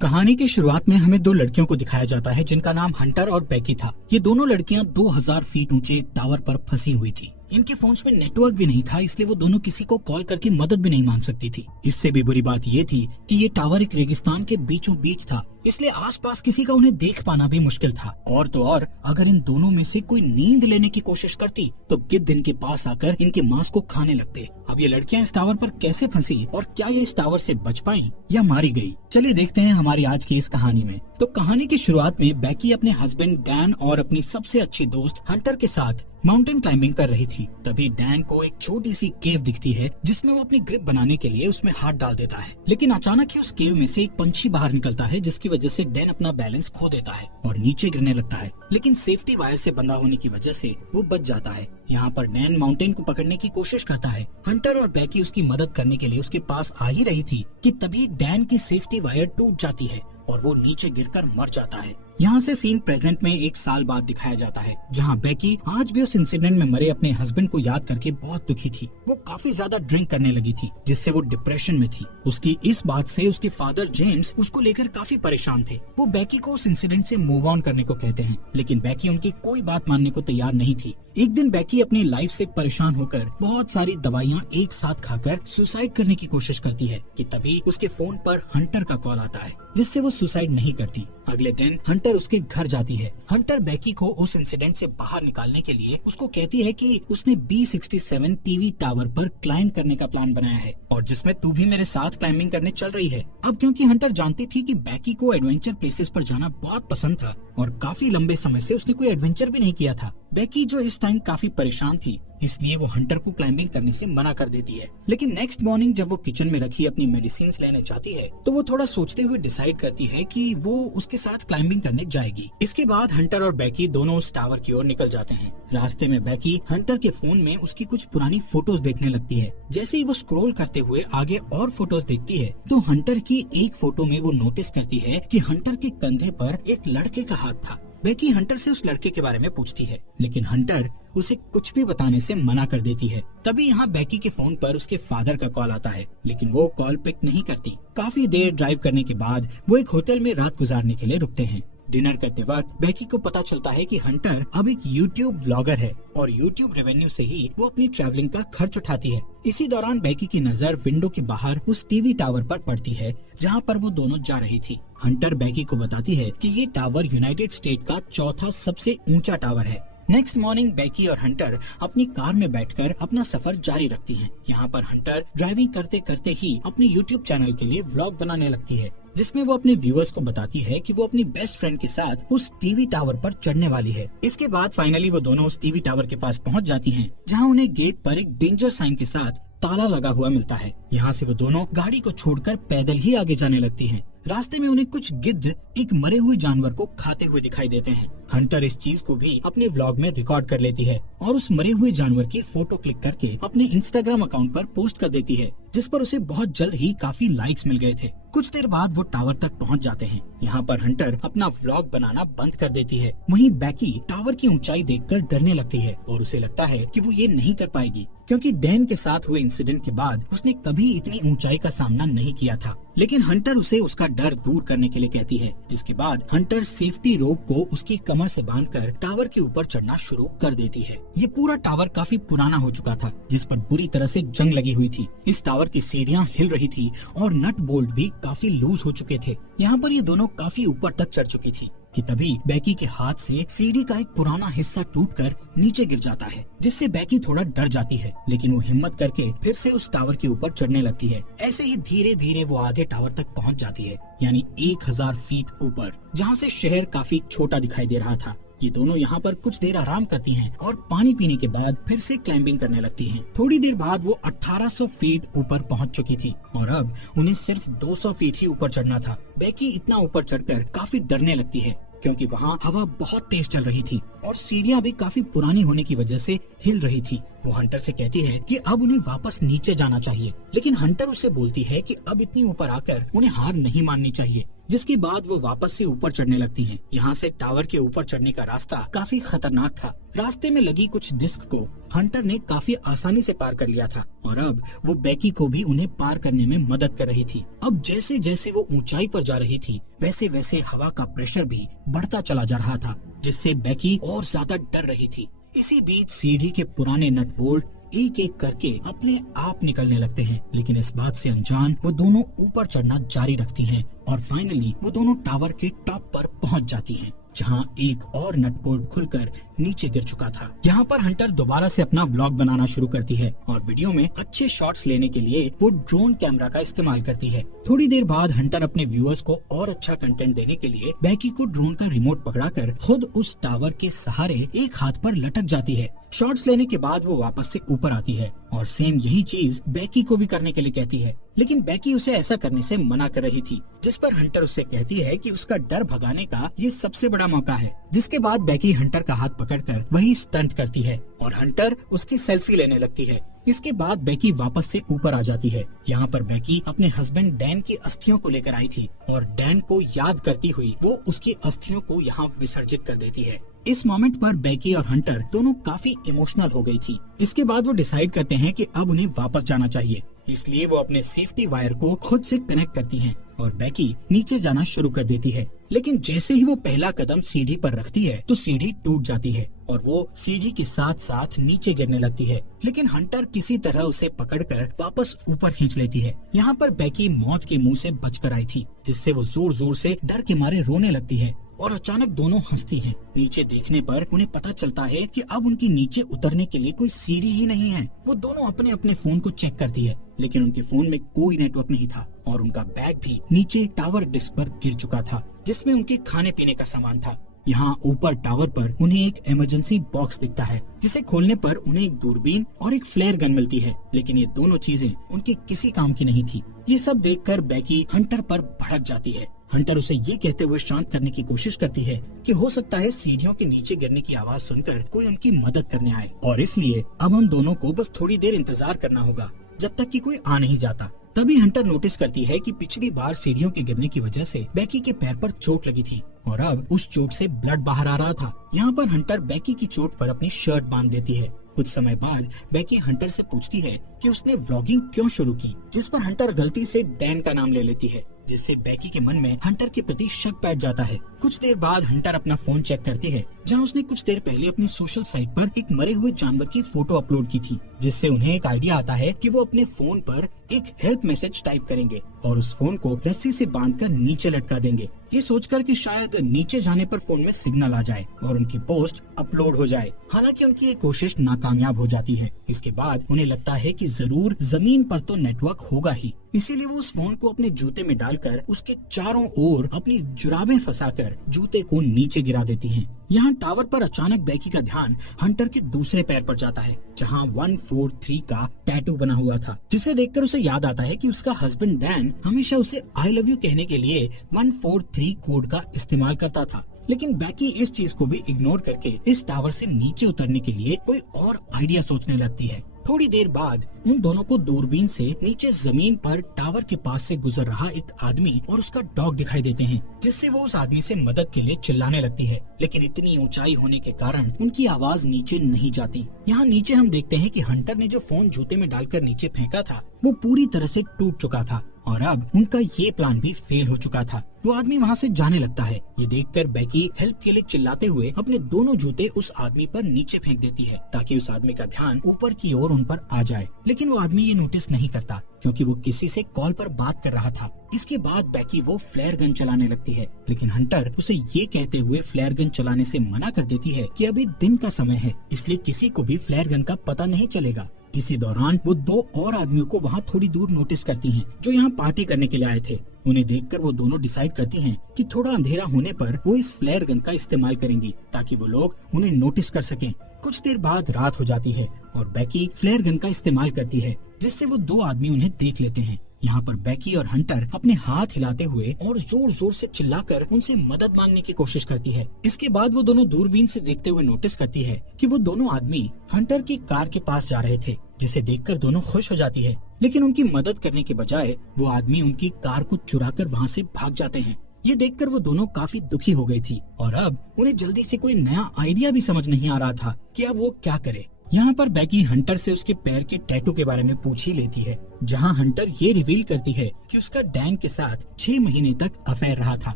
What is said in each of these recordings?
कहानी की शुरुआत में हमें दो लड़कियों को दिखाया जाता है जिनका नाम हंटर और बेकी था। ये दोनों लड़कियां 2000 फीट ऊंचे एक टावर पर फंसी हुई थी। इनके फोन्स में नेटवर्क भी नहीं था, इसलिए वो दोनों किसी को कॉल करके मदद भी नहीं मांग सकती थी। इससे भी बुरी बात ये थी कि ये टावर एक रेगिस्तान के बीचों बीच था, इसलिए आसपास किसी का उन्हें देख पाना भी मुश्किल था। और तो और अगर इन दोनों में से कोई नींद लेने की कोशिश करती तो गिद्ध इनके पास आकर इनके मांस को खाने लगते। अब ये लड़कियां इस टावर पर कैसे फंसी और क्या ये इस टावर से बच पाई या मारी गई, चलिए देखते हैं हमारी आज की इस कहानी में। तो कहानी की शुरुआत में बेकी अपने हस्बैंड डैन और अपनी सबसे अच्छी दोस्त हंटर के साथ माउंटेन क्लाइंबिंग कर रही थी। तभी डैन को एक छोटी सी केव दिखती है जिसमें वो अपनी ग्रिप बनाने के लिए उसमें हाथ डाल देता है। लेकिन अचानक ही उस केव में से एक पंछी बाहर निकलता है, जिसकी वजह से डैन अपना बैलेंस खो देता है और नीचे गिरने लगता है। लेकिन सेफ्टी वायर से बंधा होने की वजह से वो बच जाता है। यहाँ पर डैन माउंटेन को पकड़ने की कोशिश करता है। हंटर और बेकी उसकी मदद करने के लिए उसके पास आ ही रही थी कि तभी डैन की सेफ्टी वायर टूट जाती है और वो नीचे गिरकर मर जाता है। यहाँ से सीन प्रेजेंट में 1 साल बाद दिखाया जाता है, जहाँ बेकी आज भी उस इंसिडेंट में मरे अपने हस्बैंड को याद करके बहुत दुखी थी। वो काफी ज्यादा ड्रिंक करने लगी थी, जिससे वो डिप्रेशन में थी। उसकी इस बात से उसके फादर जेम्स उसको लेकर काफी परेशान थे। वो बेकी को उस इंसिडेंट से मूव ऑन करने को कहते हैं, लेकिन बेकी उनकी कोई बात मानने को तैयार नहीं थी। एक दिन बेकी अपनी लाइफ से परेशान होकर बहुत सारी दवाइयाँ एक साथ खाकर सुसाइड करने की कोशिश करती है कि तभी उसके फोन पर हंटर का कॉल आता है, जिससे वो सुसाइड नहीं करती। अगले दिन हंटर उसके घर जाती है। हंटर बेकी को उस इंसिडेंट से बाहर निकालने के लिए उसको कहती है कि उसने B67 टीवी टावर पर क्लाइंब करने का प्लान बनाया है और जिसमें तू भी मेरे साथ क्लाइंबिंग करने चल रही है। अब क्योंकि हंटर जानती थी कि बेकी को एडवेंचर प्लेसेस पर जाना बहुत पसंद था और काफी लंबे समय से उसने कोई एडवेंचर भी नहीं किया था। बेकी जो इस टाइम काफी परेशान थी, इसलिए वो हंटर को क्लाइंबिंग करने से मना कर देती है। लेकिन नेक्स्ट मॉर्निंग जब वो किचन में रखी अपनी मेडिसिन लेने जाती है तो वो थोड़ा सोचते हुए डिसाइड करती है कि वो उसके साथ क्लाइंबिंग करने जाएगी। इसके बाद हंटर और बेकी दोनों उस टावर की ओर निकल जाते हैं। रास्ते में बेकी हंटर के फोन में उसकी कुछ पुरानी फोटोज देखने लगती है। जैसे ही वो स्क्रॉल करते हुए आगे और फोटोज देखती है तो हंटर की एक फोटो में वो नोटिस करती है कि हंटर के कंधे पर एक लड़के का हाथ था। बेकी हंटर से उस लड़के के बारे में पूछती है, लेकिन हंटर उसे कुछ भी बताने से मना कर देती है। तभी यहाँ बेकी के फोन पर उसके फादर का कॉल आता है, लेकिन वो कॉल पिक नहीं करती। काफी देर ड्राइव करने के बाद वो एक होटल में रात गुजारने के लिए रुकते हैं। डिनर करते वक्त बेकी को पता चलता है कि हंटर अब एक YouTube व्लॉगर है और YouTube रेवेन्यू से ही वो अपनी ट्रैवलिंग का खर्च उठाती है। इसी दौरान बेकी की नजर विंडो के बाहर उस टीवी टावर पर पड़ती है जहाँ पर वो दोनों जा रही थी। हंटर बेकी को बताती है कि ये टावर यूनाइटेड स्टेट का चौथा सबसे ऊंचा टावर है। नेक्स्ट मॉर्निंग बेकी और हंटर अपनी कार में बैठकर अपना सफर जारी रखती हैं। यहाँ पर हंटर ड्राइविंग करते करते ही अपने YouTube चैनल के लिए व्लॉग बनाने लगती है, जिसमें वो अपने व्यूअर्स को बताती है कि वो अपनी बेस्ट फ्रेंड के साथ उस टीवी टावर पर चढ़ने वाली है। इसके बाद फाइनली वो दोनों उस टीवी टावर के पास पहुंच जाती हैं, जहां उन्हें गेट पर एक डेंजर साइन के साथ ताला लगा हुआ मिलता है। यहाँ से वो दोनों गाड़ी को छोड़कर पैदल ही आगे जाने लगती हैं। रास्ते में उन्हें कुछ गिद्ध एक मरे हुए जानवर को खाते हुए दिखाई देते हैं। हंटर इस चीज को भी अपने व्लॉग में रिकॉर्ड कर लेती है और उस मरे हुए जानवर की फोटो क्लिक करके अपने इंस्टाग्राम अकाउंट पर पोस्ट कर देती है, जिस पर उसे बहुत जल्द ही काफी लाइक्स मिल गए थे। कुछ देर बाद वो टावर तक पहुंच जाते हैं। यहाँ पर हंटर अपना व्लॉग बनाना बंद कर देती है। वहीं बेकी टावर की ऊंचाई देखकर डरने लगती है और उसे लगता है कि वो ये नहीं कर पाएगी, क्योंकि डैन के साथ हुए इंसिडेंट के बाद उसने कभी इतनी ऊंचाई का सामना नहीं किया था। लेकिन हंटर उसे उसका डर दूर करने के लिए कहती है, जिसके बाद हंटर सेफ्टी रोप को उसकी कमर से बांधकर टावर के ऊपर चढ़ना शुरू कर देती है। ये पूरा टावर काफी पुराना हो चुका था, जिस पर बुरी तरह से जंग लगी हुई थी। इस टावर की सीढ़ियाँ हिल रही थी और नट बोल्ट भी काफी लूज हो चुके थे। यहाँ पर ये दोनों काफी ऊपर तक चढ़ चुकी थी कि तभी बेकी के हाथ से सीढ़ी का एक पुराना हिस्सा टूटकर नीचे गिर जाता है, जिससे बेकी थोड़ा डर जाती है। लेकिन वो हिम्मत करके फिर से उस टावर के ऊपर चढ़ने लगती है। ऐसे ही धीरे धीरे वो आधे टावर तक पहुंच जाती है, यानी 1000 फीट ऊपर, जहाँ से शहर काफी छोटा दिखाई दे रहा था। ये दोनों यहाँ पर कुछ देर आराम करती हैं और पानी पीने के बाद फिर से क्लाइंबिंग करने लगती हैं। थोड़ी देर बाद वो 1800 फीट ऊपर पहुँच चुकी थी और अब उन्हें सिर्फ 200 फीट ही ऊपर चढ़ना था। बेकी इतना ऊपर चढ़कर काफी डरने लगती है, क्योंकि वहाँ हवा बहुत तेज चल रही थी और सीढ़ियाँ भी काफी पुरानी होने की वजह से हिल रही थी। वो हंटर से कहती है कि अब उन्हें वापस नीचे जाना चाहिए, लेकिन हंटर उसे बोलती है कि अब इतनी ऊपर आकर उन्हें हार नहीं माननी चाहिए। जिसके बाद वो वापस से ऊपर चढ़ने लगती हैं। यहाँ से टावर के ऊपर चढ़ने का रास्ता काफी खतरनाक था। रास्ते में लगी कुछ डिस्क को हंटर ने काफी आसानी से पार कर लिया था और अब वो बेकी को भी उन्हें पार करने में मदद कर रही थी। अब जैसे जैसे वो ऊंचाई पर जा रही थी वैसे वैसे हवा का प्रेशर भी बढ़ता चला जा रहा था, जिससे बेकी और ज्यादा डर रही थी। इसी बीच सीढ़ी के पुराने नट बोल्ट एक एक करके अपने आप निकलने लगते हैं, लेकिन इस बात से अनजान वो दोनों ऊपर चढ़ना जारी रखती हैं और फाइनली वो दोनों टावर के टॉप पर पहुंच जाती हैं, जहां एक और नट बोल्ट खुलकर नीचे गिर चुका था। यहाँ पर हंटर दोबारा से अपना व्लॉग बनाना शुरू करती है और वीडियो में अच्छे शॉट्स लेने के लिए वो ड्रोन कैमरा का इस्तेमाल करती है। थोड़ी देर बाद हंटर अपने व्यूअर्स को और अच्छा कंटेंट देने के लिए बेकी को ड्रोन का रिमोट पकड़ाकर खुद उस टावर के सहारे एक हाथ पर लटक जाती है। शॉट्स लेने के बाद वो वापस से ऊपर आती है और सेम यही चीज बेकी को भी करने के लिए कहती है, लेकिन बेकी उसे ऐसा करने से मना कर रही थी, जिस पर हंटर उससे कहती है कि उसका डर भगाने का ये सबसे बड़ा मौका है। जिसके बाद बेकी हंटर का हाथ पकड़कर वही स्टंट करती है और हंटर उसकी सेल्फी लेने लगती है। इसके बाद बेकी वापस से ऊपर आ जाती है। यहाँ पर बेकी अपने हस्बैंड डैन की अस्थियों को लेकर आई थी और डैन को याद करती हुई वो उसकी अस्थियों को यहाँ विसर्जित कर देती है। इस मोमेंट पर बेकी और हंटर दोनों काफी इमोशनल हो गई थी। इसके बाद वो डिसाइड करते हैं कि अब उन्हें वापस जाना चाहिए, इसलिए वो अपने सेफ्टी वायर को खुद से कनेक्ट करती हैं और बेकी नीचे जाना शुरू कर देती है। लेकिन जैसे ही वो पहला कदम सीढ़ी पर रखती है तो सीढ़ी टूट जाती है और वो सीढ़ी के साथ साथ नीचे गिरने लगती है, लेकिन हंटर किसी तरह उसे पकड़कर वापस ऊपर खींच लेती है। यहाँ पर बेकी मौत के मुंह से बचकर आई थी, जिससे वो जोर जोर से डर के मारे रोने लगती है और अचानक दोनों हंसती हैं। नीचे देखने पर उन्हें पता चलता है कि अब उनकी नीचे उतरने के लिए कोई सीढ़ी ही नहीं है। वो दोनों अपने अपने फोन को चेक करती है, लेकिन उनके फोन में कोई नेटवर्क नहीं था और उनका बैग भी नीचे टावर डिस्क पर गिर चुका था, जिसमें उनके खाने पीने का सामान था। यहाँ ऊपर टावर पर उन्हें एक इमरजेंसी बॉक्स दिखता है, जिसे खोलने पर उन्हें एक दूरबीन और एक फ्लेयर गन मिलती है, लेकिन ये दोनों चीजें उनके किसी काम की नहीं थी। ये सब देखकर बेकी हंटर पर भड़क जाती है। हंटर उसे ये कहते हुए शांत करने की कोशिश करती है कि हो सकता है सीढ़ियों के नीचे गिरने की आवाज सुनकर कोई उनकी मदद करने आए और इसलिए अब हम दोनों को बस थोड़ी देर इंतजार करना होगा जब तक कि कोई आ नहीं जाता। तभी हंटर नोटिस करती है कि पिछली बार सीढ़ियों के गिरने की वजह से बेकी के पैर पर चोट लगी थी और अब उस चोट से ब्लड बाहर आ रहा था। यहाँ पर हंटर बेकी की चोट पर अपनी शर्ट बांध देती है। कुछ समय बाद बेकी हंटर से पूछती है कि उसने व्लॉगिंग क्यों शुरू की, जिस पर हंटर गलती से डैन का नाम ले लेती है, जिससे बेकी के मन में हंटर के प्रति शक बैठ जाता है। कुछ देर बाद हंटर अपना फोन चेक करती है, जहां उसने कुछ देर पहले अपनी सोशल साइट पर एक मरे हुए जानवर की फोटो अपलोड की थी, जिससे उन्हें एक आइडिया आता है कि वो अपने फोन पर एक हेल्प मैसेज टाइप करेंगे और उस फोन को रस्सी से बांधकर नीचे लटका देंगे, ये सोचकर कि शायद नीचे जाने पर फोन में सिग्नल आ जाए और उनकी पोस्ट अपलोड हो जाए। हालांकि उनकी ये कोशिश नाकामयाब हो जाती है। इसके बाद उन्हें लगता है कि जरूर जमीन पर तो नेटवर्क होगा ही, इसीलिए वो उस फोन को अपने जूते में डालकर उसके चारों ओर अपनी जुराबें फंसाकर जूते को नीचे गिरा देती हैं। यहाँ टावर पर अचानक बेकी का ध्यान हंटर के दूसरे पैर पर जाता है, जहाँ 143 का टैटू बना हुआ था, जिसे देखकर उसे याद आता है कि उसका हस्बैंड डैन हमेशा उसे आई लव यू कहने के लिए 143 कोड का इस्तेमाल करता था। लेकिन बेकी इस चीज को भी इग्नोर करके इस टावर से नीचे उतरने के लिए कोई और आइडिया सोचने लगती है। थोड़ी देर बाद उन दोनों को दूरबीन से नीचे जमीन पर टावर के पास से गुजर रहा एक आदमी और उसका डॉग दिखाई देते हैं, जिससे वो उस आदमी से मदद के लिए चिल्लाने लगती है, लेकिन इतनी ऊंचाई होने के कारण उनकी आवाज नीचे नहीं जाती। यहाँ नीचे हम देखते हैं कि हंटर ने जो फोन जूते में डालकर नीचे फेंका था वो पूरी तरह से टूट चुका था और अब उनका ये प्लान भी फेल हो चुका था। वो आदमी वहाँ से जाने लगता है। ये देखकर बेकी हेल्प के लिए चिल्लाते हुए अपने दोनों जूते उस आदमी पर नीचे फेंक देती है, ताकि उस आदमी का ध्यान ऊपर की ओर उन पर आ जाए। लेकिन वो आदमी ये नोटिस नहीं करता, क्योंकि वो किसी से कॉल पर बात कर रहा था। इसके बाद बेकी वो फ्लेयर गन चलाने लगती है, लेकिन हंटर उसे ये कहते हुए फ्लेयर गन चलाने से मना कर देती है कि अभी दिन का समय है, इसलिए किसी को भी फ्लेयर गन का पता नहीं चलेगा। इसी दौरान वो दो और आदमियों को वहाँ थोड़ी दूर नोटिस करती हैं, जो यहाँ पार्टी करने के लिए आए थे। उन्हें देखकर वो दोनों डिसाइड करती हैं कि थोड़ा अंधेरा होने पर वो इस फ्लेयर गन का इस्तेमाल करेंगी, ताकि वो लोग उन्हें नोटिस कर सकें। कुछ देर बाद रात हो जाती है और बेकी फ्लेयर गन का इस्तेमाल करती है, जिससे वो दो आदमी उन्हें देख लेते हैं। यहाँ पर बेकी और हंटर अपने हाथ हिलाते हुए और जोर जोर से चिल्लाकर उनसे मदद मांगने की कोशिश करती है। इसके बाद वो दोनों दूरबीन से देखते हुए नोटिस करती है कि वो दोनों आदमी हंटर की कार के पास जा रहे थे, जिसे देखकर दोनों खुश हो जाती है। लेकिन उनकी मदद करने के बजाय वो आदमी उनकी कार को चुराकर वहाँ से भाग जाते हैं। ये देखकर वो दोनों काफी दुखी हो गई थी और अब उन्हें जल्दी से कोई नया आइडिया भी समझ नहीं आ रहा था कि अब वो क्या करे। यहाँ पर बेकी हंटर से उसके पैर के टैटू के बारे में पूछ ही लेती है, जहाँ हंटर ये रिवील करती है कि उसका डैन के साथ 6 महीने तक अफेयर रहा था।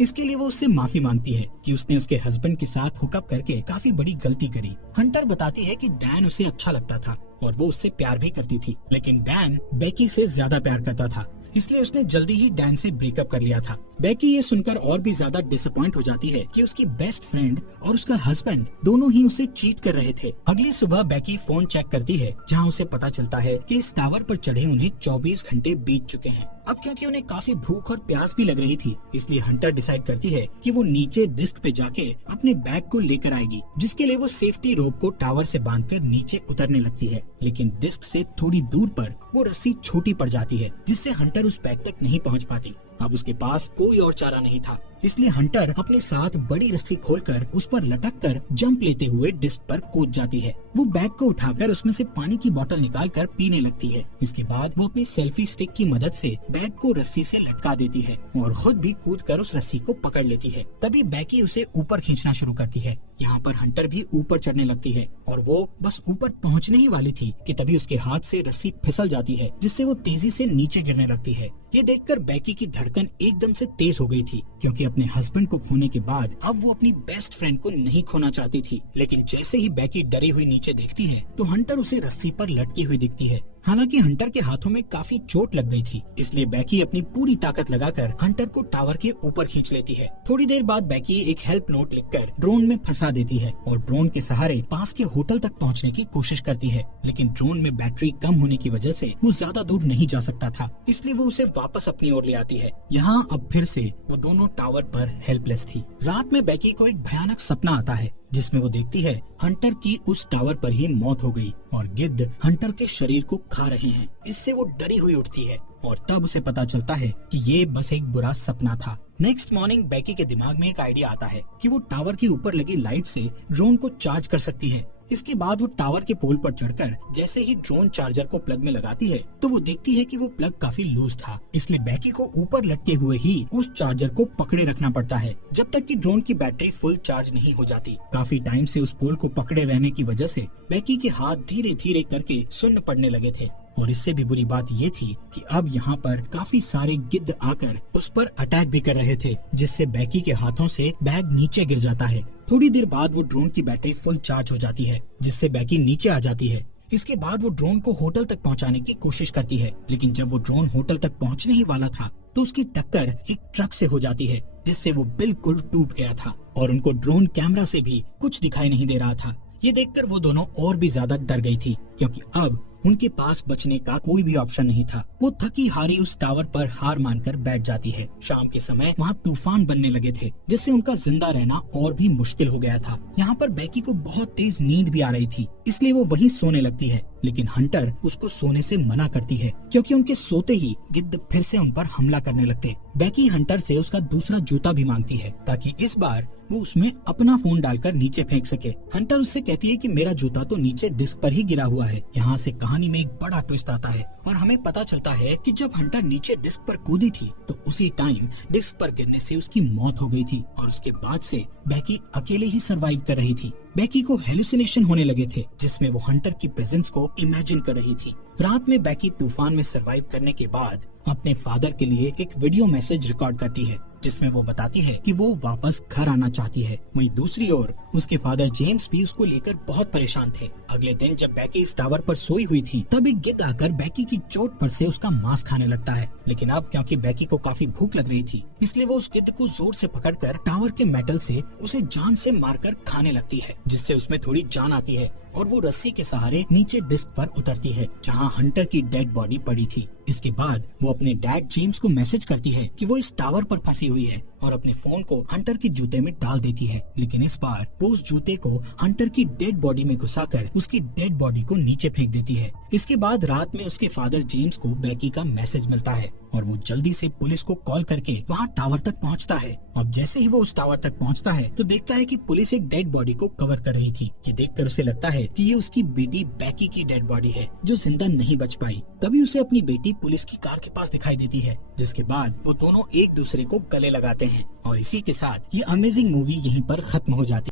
इसके लिए वो उससे माफी मांगती है कि उसने उसके हस्बैंड के साथ हुकअप करके काफी बड़ी गलती करी। हंटर बताती है कि डैन उसे अच्छा लगता था और वो उससे प्यार भी करती थी, लेकिन डैन बेकी से ज्यादा प्यार करता था, इसलिए उसने जल्दी ही डैन से ब्रेकअप कर लिया था। बेकी ये सुनकर और भी ज्यादा डिसअपॉइंट हो जाती है कि उसकी बेस्ट फ्रेंड और उसका हस्बैंड दोनों ही उसे चीट कर रहे थे। अगली सुबह बेकी फोन चेक करती है, जहां उसे पता चलता है कि इस टावर पर चढ़े उन्हें 24 घंटे बीत चुके हैं। अब क्योंकि उन्हें काफी भूख और प्यास भी लग रही थी, इसलिए हंटर डिसाइड करती है कि वो नीचे डिस्क पे जाके अपने बैग को लेकर आएगी, जिसके लिए वो सेफ्टी रोप को टावर से बांधकर नीचे उतरने लगती है। लेकिन डिस्क से थोड़ी दूर पर वो रस्सी छोटी पड़ जाती है, जिससे हंटर उस बैग तक नहीं पहुंच पाती। अब उसके पास कोई और चारा नहीं था, इसलिए हंटर अपने साथ बड़ी रस्सी खोलकर उस पर लटक कर जंप लेते हुए डिस्क पर कूद जाती है। वो बैग को उठाकर उसमें से पानी की बोतल निकालकर पीने लगती है। इसके बाद वो अपनी सेल्फी स्टिक की मदद से बैग को रस्सी से लटका देती है और खुद भी कूदकर उस रस्सी को पकड़ लेती है। तभी बेकी उसे ऊपर खींचना शुरू करती है। यहाँ पर हंटर भी ऊपर चढ़ने लगती है और वो बस ऊपर पहुँचने ही वाली थी कि तभी उसके हाथ से रस्सी फिसल जाती है, जिससे वो तेजी से नीचे गिरने लगती है। ये देखकर बेकी की धड़कन एकदम से तेज हो गई थी, क्योंकि अपने हस्बैंड को खोने के बाद अब वो अपनी बेस्ट फ्रेंड को नहीं खोना चाहती थी। लेकिन जैसे ही बेकी डरी हुई नीचे देखती है तो हंटर उसे रस्सी पर लटकी हुई दिखती है। हालांकि हंटर के हाथों में काफी चोट लग गई थी, इसलिए बेकी अपनी पूरी ताकत लगाकर हंटर को टावर के ऊपर खींच लेती है। थोड़ी देर बाद बेकी एक हेल्प नोट लिखकर ड्रोन में फंसा देती है और ड्रोन के सहारे पास के होटल तक पहुंचने की कोशिश करती है। लेकिन ड्रोन में बैटरी कम होने की वजह से वो ज्यादा दूर नहीं जा सकता था, इसलिए वो उसे वापस अपनी ओर ले आती है। यहाँ अब फिर से वो दोनों टावर पर हेल्पलेस थी। रात में बेकी को एक भयानक सपना आता है, जिसमें वो देखती है हंटर की उस टावर पर ही मौत हो गई और गिद्ध हंटर के शरीर को खा रहे हैं। इससे वो डरी हुई उठती है और तब उसे पता चलता है कि ये बस एक बुरा सपना था। नेक्स्ट मॉर्निंग बेकी के दिमाग में एक आइडिया आता है कि वो टावर के ऊपर लगी लाइट से ड्रोन को चार्ज कर सकती है। इसके बाद वो टावर के पोल पर चढ़कर जैसे ही ड्रोन चार्जर को प्लग में लगाती है तो वो देखती है कि वो प्लग काफी लूज था, इसलिए बेकी को ऊपर लटके हुए ही उस चार्जर को पकड़े रखना पड़ता है जब तक कि ड्रोन की बैटरी फुल चार्ज नहीं हो जाती। काफी टाइम से उस पोल को पकड़े रहने की वजह से बेकी के हाथ धीरे धीरे करके सुन्न पड़ने लगे थे और इससे भी बुरी बात ये थी कि अब यहाँ पर काफी सारे गिद्ध आकर उस पर अटैक भी कर रहे थे, जिससे बेकी के हाथों से बैग नीचे गिर जाता है। थोड़ी देर बाद वो ड्रोन की बैटरी फुल चार्ज हो जाती है, जिससे बेकी नीचे आ जाती है। इसके बाद वो ड्रोन को होटल तक पहुँचाने की कोशिश करती है, लेकिन जब वो ड्रोन होटल तक पहुँचने ही वाला था तो उसकी टक्कर एक ट्रक से हो जाती है, जिससे वो बिल्कुल टूट गया था और उनको ड्रोन कैमरा से भी कुछ दिखाई नहीं दे रहा था। ये देखकर वो दोनों और भी ज्यादा डर गई थी, क्योंकि अब उनके पास बचने का कोई भी ऑप्शन नहीं था। वो थकी हारी उस टावर पर हार मानकर बैठ जाती है। शाम के समय वहाँ तूफान बनने लगे थे, जिससे उनका जिंदा रहना और भी मुश्किल हो गया था। यहाँ पर बेकी को बहुत तेज नींद भी आ रही थी, इसलिए वो वहीं सोने लगती है, लेकिन हंटर उसको सोने से मना करती है, क्योंकि उनके सोते ही गिद्ध फिर से उन पर हमला करने लगते। बेकी हंटर से उसका दूसरा जूता भी मांगती है, ताकि इस बार वो उसमें अपना फोन डालकर नीचे फेंक सके। हंटर उससे कहती है कि मेरा जूता तो नीचे डिस्क पर ही गिरा हुआ है। यहाँ से कहानी में एक बड़ा ट्विस्ट आता है और हमें पता चलता है कि जब हंटर नीचे डिस्क पर कूदी थी तो उसी टाइम डिस्क पर गिरने से उसकी मौत हो गई थी और उसके बाद से बेकी अकेले ही सरवाइव कर रही थी। बेकी को हेलुसिनेशन होने लगे थे, जिसमें वो हंटर की प्रेजेंस को इमेजिन कर रही थी। रात में बेकी तूफान में सरवाइव करने के बाद अपने फादर के लिए एक वीडियो मैसेज रिकॉर्ड करती है, जिसमें वो बताती है कि वो वापस घर आना चाहती है। वहीं दूसरी ओर उसके फादर जेम्स भी उसको लेकर बहुत परेशान थे। अगले दिन जब बेकी इस टावर पर सोई हुई थी, तब एक गिद्ध आकर बेकी की चोट पर से उसका मांस खाने लगता है। लेकिन अब क्योंकि बेकी को काफी भूख लग रही थी, इसलिए वो उस गिद्ध को जोर से पकड़कर टावर के मेटल से उसे जान से मारकर खाने लगती है, जिससे उसमें थोड़ी जान आती है और वो रस्सी के सहारे नीचे डिस्क पर उतरती है, जहाँ हंटर की डेड बॉडी पड़ी थी। इसके बाद वो अपने डैड जेम्स को मैसेज करती है कि वो इस टावर पर फंसी हुई है और अपने फोन को हंटर के जूते में डाल देती है। लेकिन इस बार वो उस जूते को हंटर की डेड बॉडी में घुसाकर उसकी डेड बॉडी को नीचे फेंक देती है। इसके बाद रात में उसके फादर जेम्स को बेकी का मैसेज मिलता है और वो जल्दी से पुलिस को कॉल करके वहाँ टावर तक पहुँचता है। अब जैसे ही वो उस टावर तक पहुँचता है तो देखता है कि पुलिस एक डेड बॉडी को कवर कर रही थी। ये देखकर उसे लगता है कि ये उसकी बेटी बेकी की डेड बॉडी है, जो जिंदा नहीं बच पाई। तभी उसे अपनी बेटी पुलिस की कार के पास दिखाई देती है, जिसके बाद वो दोनों एक दूसरे को गले लगाते हैं। हैं और इसी के साथ ये अमेजिंग मूवी यहीं पर खत्म हो जाती है।